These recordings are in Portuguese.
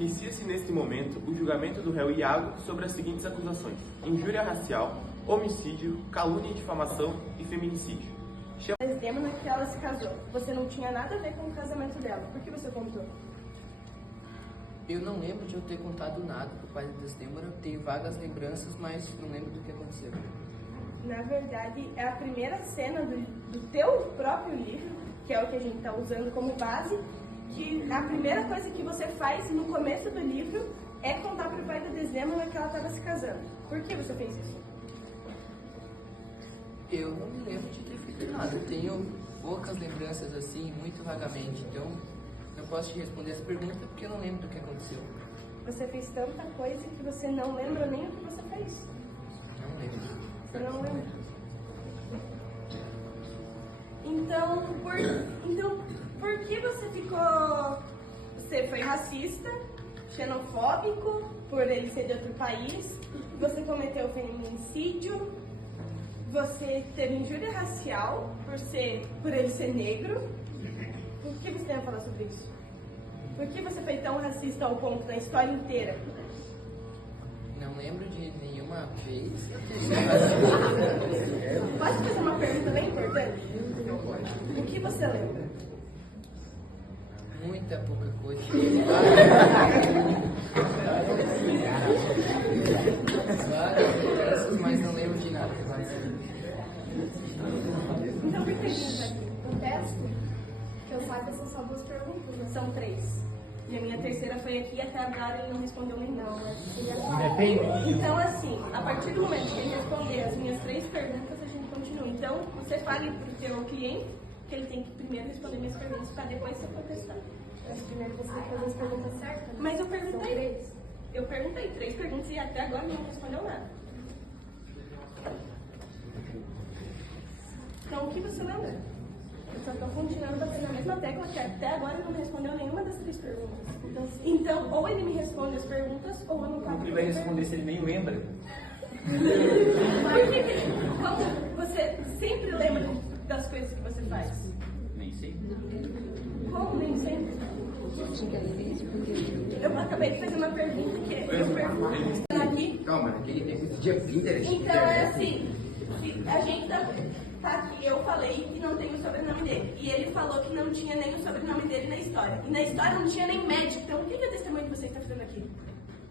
Inicia-se neste momento o julgamento do réu Iago sobre as seguintes acusações: injúria racial, homicídio, calúnia e difamação e feminicídio. Desdemona que ela se casou. Você não tinha nada a ver com o casamento dela. Por que você contou? Eu não lembro de eu ter contado nada pro pai da Desdemona. Eu tenho vagas lembranças, mas não lembro do que aconteceu. Na verdade, é a primeira cena do teu próprio livro, que é o que a gente está usando como base, que a primeira coisa que você faz no começo do livro é contar pro pai da Desdemona que ela estava se casando. Por que você fez isso? Eu não me lembro de ter feito nada. Eu tenho poucas lembranças assim, muito vagamente. Então, não posso te responder essa pergunta porque eu não lembro do que aconteceu. Você fez tanta coisa que você não lembra nem o que você fez. Não lembro. Você não lembra? Então, por que você ficou... Você foi racista, xenofóbico, por ele ser de outro país, você cometeu feminicídio, você teve injúria racial por ele ser negro. O que você tem a falar sobre isso? Por que você foi tão racista ao ponto da história inteira? Não lembro de nenhuma vez. Posso fazer uma pergunta bem importante? O que você lembra? Muita pouca coisa. Várias lembranças, mas não lembro de nada. Então, por que a gente tá aqui? Protesto? Que eu saiba, são só 2 perguntas, né? São 3. E a minha terceira foi aqui e até agora ele não respondeu nem não, né? Então, assim, a partir do momento que ele responder as minhas 3 perguntas, a gente continua. Então, você fale pro teu cliente que ele tem que primeiro responder minhas perguntas para depois você protestar. Mas primeiro você tem que fazer as perguntas certas, né? Mas eu São perguntei. 3. Eu perguntei 3 perguntas e até agora ele não respondeu nada. Então, o que você lembra? Eu só estou continuando batendo na mesma tecla que até agora ele não respondeu nenhuma das 3 perguntas. Então, ou ele me responde as perguntas, ou eu não pago. Como ele vai responder se ele nem lembra? Por que como você sempre lembra das coisas que você faz? Nem sei. Como nem sempre? Eu acabei de fazer uma pergunta que eu pergunto aqui. Calma, naquele tempo existia Pinterest. Então é assim, se a gente tá aqui, eu falei que não tem o sobrenome dele. E ele falou que não tinha nem o sobrenome dele na história. E na história não tinha nem médico. Então o que é o testemunho que você está fazendo aqui?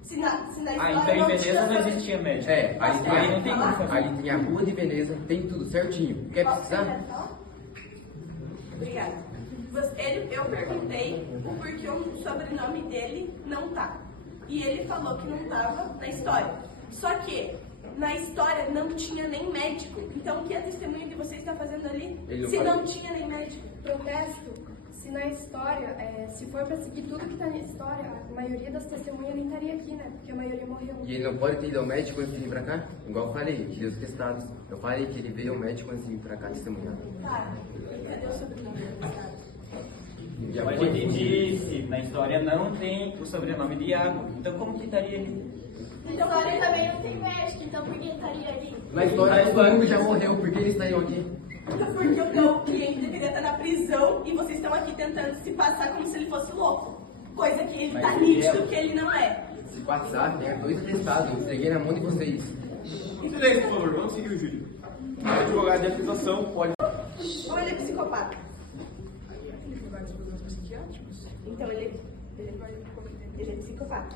Se na história Então em não Veneza tinha... não existia médico. É, Aí não tem como fazer. ali tem a rua de Veneza, tem tudo certinho. Quer Posso precisar? terminar de falar? Obrigada. Eu perguntei o porquê o sobrenome dele não tá. E ele falou que não tava na história. Só que na história não tinha nem médico. Então o que é testemunho que você está fazendo ali se não tinha nem médico? Protesto, se na história, se for pra seguir tudo que tá na história, a maioria das testemunhas nem estaria aqui, né? Porque a maioria morreu. E ele não pode ter ido ao médico antes de vir pra cá? Igual eu falei, tirei os testados. Eu falei que ele veio ao médico antes de vir pra cá testemunhar. Tá. E cadê o sobrenome dele? Já Mas foi. ele disse, na história não tem o sobrenome de Iago. Então como que estaria ali? Na história também não tem médico, então por que estaria ali? Na história todo mundo já morreu, por que eles estariam aqui? Porque o teu cliente deveria estar na prisão e vocês estão aqui tentando se passar como se ele fosse louco. Coisa que ele tá nítido que ele não é. Se passar, tem 2 atestados, eu entreguei na mão de vocês. Silêncio, por favor, vamos seguir o júri. O advogado de acusação pode... Ou ele é psicopata? Então ele é psicopata.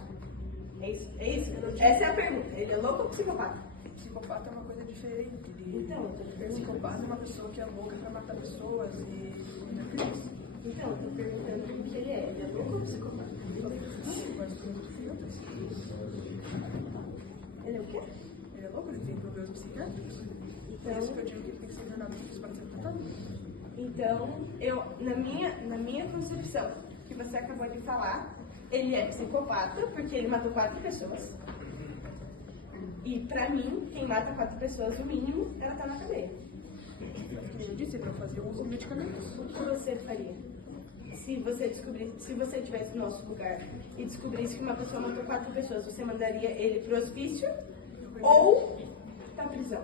É isso? É isso? Essa é a pergunta. Ele é louco ou psicopata? Psicopata é uma coisa diferente. Então, Psicopata é uma pessoa que é louca pra matar pessoas e... então, eu tô perguntando o que ele é. Ele é louco ou psicopata? Ele é o quê? Ele é louco, ele tem problemas psiquiátricos. Por isso que eu digo que ele tem que ser internado para ser tratado. Então, na minha concepção, que você acabou de falar, ele é psicopata porque ele matou 4 pessoas. E pra mim, quem mata 4 pessoas, o mínimo, ela tá na cadeia. Como eu disse, ele não fazia uso de medicamentos. O que você faria? Se você estivesse no nosso lugar e descobrisse que uma pessoa matou 4 pessoas, você mandaria ele pro hospício ou pra prisão?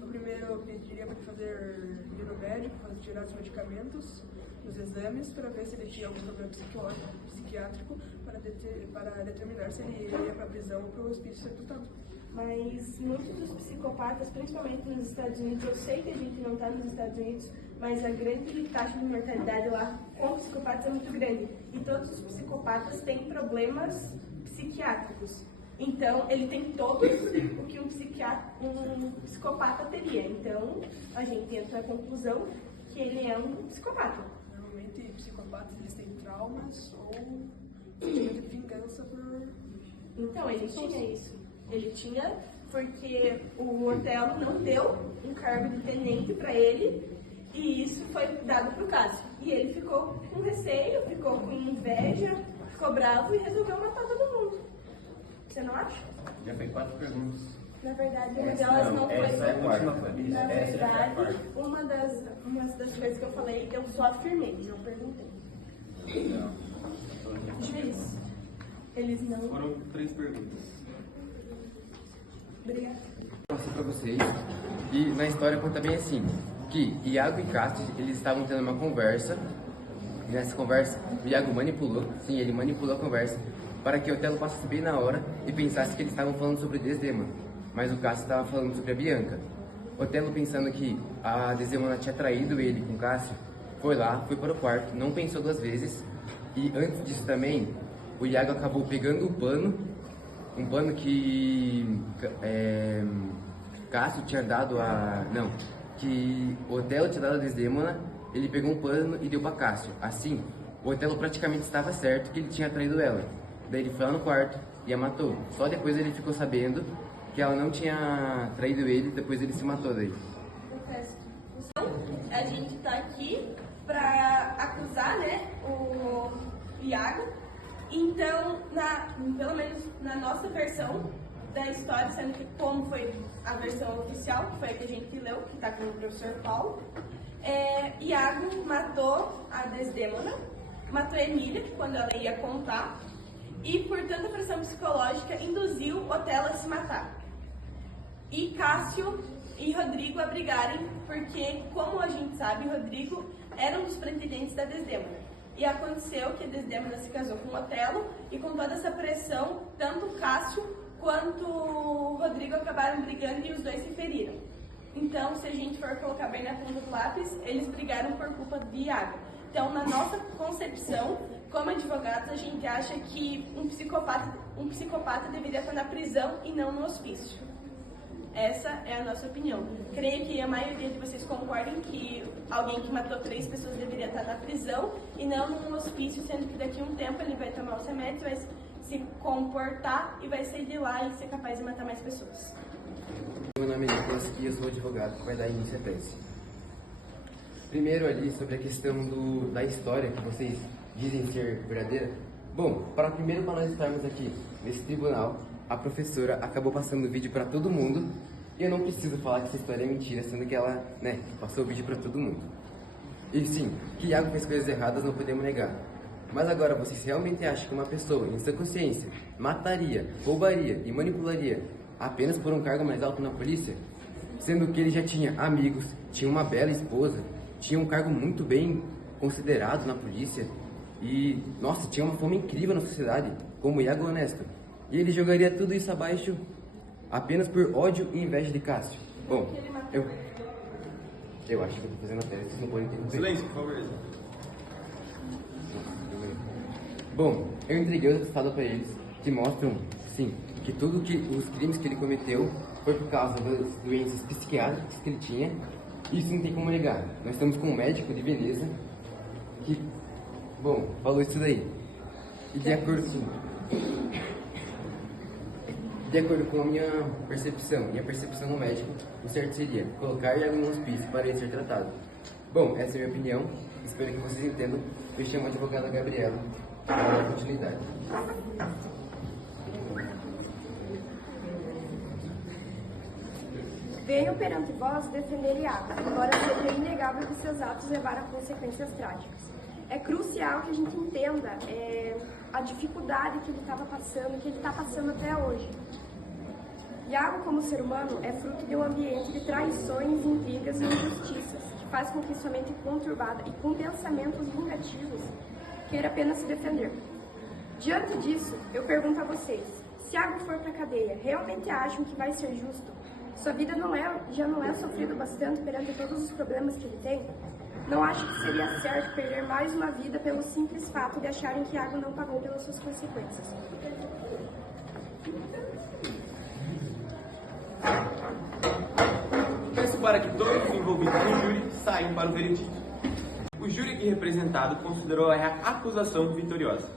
Eu primeiro pediria para ele fazer livro médico, tirar os medicamentos, os exames, para ver se ele tinha algum problema psiquiátrico, para determinar se ele iria para a prisão ou para o hospício ser tratado. Mas muitos dos psicopatas, principalmente nos Estados Unidos, eu sei que a gente não está nos Estados Unidos, mas a grande taxa de mortalidade lá com psicopatas é muito grande. E todos os psicopatas têm problemas psiquiátricos. Então, ele tem todos o que um psicopata teria. Então, a gente entra à conclusão que ele é um psicopata. Normalmente, psicopatas eles têm traumas ou sentimento de vingança por... Então, ele tinha isso. Ele tinha porque o Otelo não deu um cargo de tenente para ele e isso foi dado para o Cássio. E ele ficou com receio, ficou com inveja, ficou bravo e resolveu matar todo mundo. Você não acha? Já foi 4 perguntas. Na verdade, uma delas não foi. Essa é a quarta. Na verdade, uma das coisas que eu falei, eu só afirmei, não perguntei. Não. Juiz, eles não. Foram 3 perguntas. Obrigada. Vou mostrar pra vocês. E na história conta bem assim, que Iago e Cássio, eles estavam tendo uma conversa. E nessa conversa, o Iago manipulou, sim, ele manipulou a conversa para que Otelo passasse bem na hora e pensasse que eles estavam falando sobre Desdemona. Mas o Cássio estava falando sobre a Bianca. Otelo, pensando que a Desdemona tinha traído ele com Cássio, foi lá, foi para o quarto, não pensou 2 vezes. E antes disso também, o Iago acabou pegando um pano que Cássio tinha dado que Otelo tinha dado a Desdemona, ele pegou um pano e deu para Cássio. Assim, o Otelo praticamente estava certo que ele tinha traído ela. Daí ele foi lá no quarto e a matou. Só depois ele ficou sabendo que ela não tinha traído ele, depois ele se matou daí. A gente está aqui para acusar, né, o Iago. Então, pelo menos na nossa versão da história, sendo que como foi a versão oficial, que foi a que a gente leu, que está com o professor Paulo, Iago matou a Desdemona, matou a Emília quando ela ia contar, e por tanta pressão psicológica induziu Otelo a se matar. E Cássio e Rodrigo a brigarem, porque, como a gente sabe, Rodrigo era um dos pretendentes da Desdemona. E aconteceu que a Desdemona se casou com Otelo, e com toda essa pressão, tanto Cássio quanto Rodrigo acabaram brigando e os dois se feriram. Então, se a gente for colocar bem na ponta do lápis, eles brigaram por culpa de Iago. Então, na nossa concepção, como advogados, a gente acha que um psicopata deveria estar na prisão e não no hospício. Essa é a nossa opinião. Creio que a maioria de vocês concordem que alguém que matou 3 pessoas deveria estar na prisão e não num hospício, sendo que daqui a um tempo ele vai tomar os remédios, vai se comportar e vai sair de lá e ser capaz de matar mais pessoas. Meu nome é Nicolas e eu sou advogado que vai dar início à tese. Primeiro ali sobre a questão da história que vocês dizem ser verdadeira. Bom, para nós estarmos aqui nesse tribunal, a professora acabou passando o vídeo para todo mundo e eu não preciso falar que essa história é mentira, sendo que ela, passou o vídeo para todo mundo. E sim, que Iago fez coisas erradas não podemos negar. Mas agora, vocês realmente acham que uma pessoa, em sua consciência, mataria, roubaria e manipularia apenas por um cargo mais alto na polícia? Sendo que ele já tinha amigos, tinha uma bela esposa, tinha um cargo muito bem considerado na polícia e, nossa, tinha uma fama incrível na sociedade, como Iago honesto. E ele jogaria tudo isso abaixo apenas por ódio e inveja de Cássio. Bom, eu acho que eu tô fazendo a tese, vocês não podem interromper. Silêncio, por favor. Bom, eu entreguei o resultado para eles, que mostram, sim, que os crimes que ele cometeu foi por causa das doenças psiquiátricas que ele tinha. Isso não tem como negar. Nós estamos com um médico de Veneza que, bom, falou isso daí. E de acordo com a minha percepção do médico, o certo seria colocar Iago no hospício para ele ser tratado. Bom, essa é a minha opinião. Espero que vocês entendam. Eu chamo a advogada Gabriela para dar continuidade. Venho perante vós defender Iago, embora seja inegável que seus atos levaram a consequências trágicas. É crucial que a gente entenda a dificuldade que ele estava passando, que ele está passando até hoje. Iago, como ser humano, é fruto de um ambiente de traições, intrigas e injustiças, que faz com que sua mente conturbada e com pensamentos vingativos queira apenas se defender. Diante disso, eu pergunto a vocês, se Iago for para a cadeia, realmente acham que vai ser justo? Sua vida já não é sofrida bastante perante todos os problemas que ele tem? Não acho que seria certo perder mais uma vida pelo simples fato de acharem que Iago não pagou pelas suas consequências. Peço para que todos os envolvidos no júri saiam para o veredito. O júri aqui representado considerou a acusação vitoriosa.